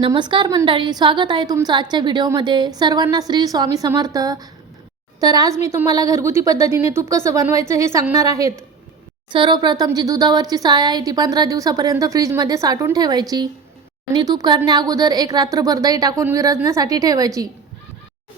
नमस्कार मंडळी स्वागत आहे तुमचं आजच्या व्हिडिओमध्ये. सर्वांना श्री स्वामी समर्थ. तर आज मी तुम्हाला घरगुती पद्धतीने तूप कसं बनवायचं हे सांगणार आहेत. सर्वप्रथम जी दुधावरची साय आहे ती पंधरा दिवसापर्यंत फ्रीजमध्ये साठवून ठेवायची. आणि तूप करण्या अगोदर एक रात्रभर दही टाकून विरजण्यासाठी ठेवायची.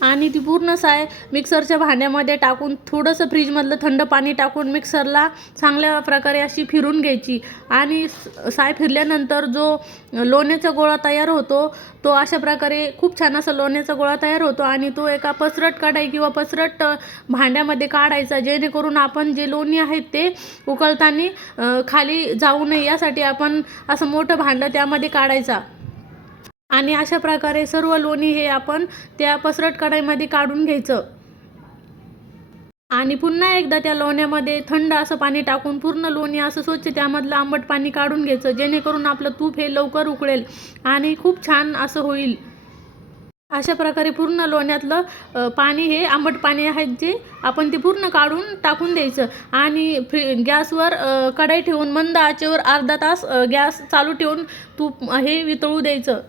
आणि ती पूर्ण साय मिक्सरच्या भांड्यामध्ये टाकून थोडंसं फ्रीजमधलं थंड पाणी टाकून मिक्सरला चांगल्या प्रकारे अशी फिरून घ्यायची. आणि स- साय फिरल्यानंतर जो लोण्याचा गोळा तयार होतो तो अशा प्रकारे खूप छान असा लोण्याचा गोळा तयार होतो आणि तो एका पसरट कढाई किंवा पसरट भांड्यामध्ये काढायचा जेणेकरून आपण जे लोणी आहेत ते उकळताना खाली जाऊ नये यासाठी आपण असं मोठं भांडं त्यामध्ये काढायचा. आणि अशा प्रकारे सर्व लोणी हे आपण त्या पसरट कढाईमध्ये काढून घ्यायचं. आणि पुन्हा एकदा त्या लोण्यामध्ये थंड असं पाणी टाकून पूर्ण लोणी असं स्वच्छ त्यामधलं आंबट पाणी काढून घ्यायचं. जेणेकरून आपलं तूप हे लवकर उकळेल आणि खूप छान असं होईल. अशा प्रकारे पूर्ण लोण्यातलं पाणी हे आंबट पाणी आहे जे आपण ते पूर्ण काढून टाकून द्यायचं. आणि फ्री गॅसवर कढाई ठेवून मंद आचेवर अर्धा तास गॅस चालू ठेवून तूप हे वितळू द्यायचं.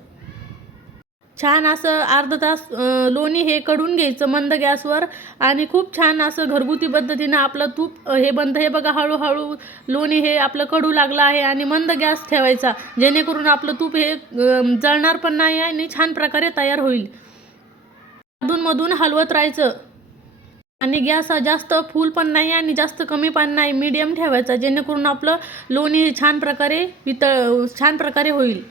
छान असं अर्धा तास लोणी हे कडून घ्यायचं मंद गॅसवर आणि खूप छान असं घरगुती पद्धतीनं आपलं तूप हे बंद हे बघा हळूहळू लोणी हे आपलं कडू लागलं आहे आणि मंद गॅस ठेवायचा जेणेकरून आपलं तूप हे जळणार पण नाही आणि छान प्रकारे तयार होईल. अधूनमधून हलवत राहायचं आणि गॅस हा जास्त फुल पण नाही आणि जास्त कमी पण नाही मीडियम ठेवायचा जेणेकरून आपलं लोणी छान प्रकारे वितळ छान प्रकारे होईल.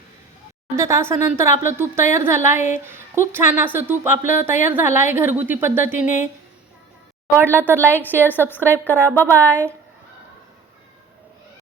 अर्ध्या तासानंतर आपलं तूप तयार झालं आहे खूप छान असं तूप आपलं तयार झालं आहे घरगुती पद्धतीने. आवडला तर लाईक शेअर सबस्क्राईब करा. बाय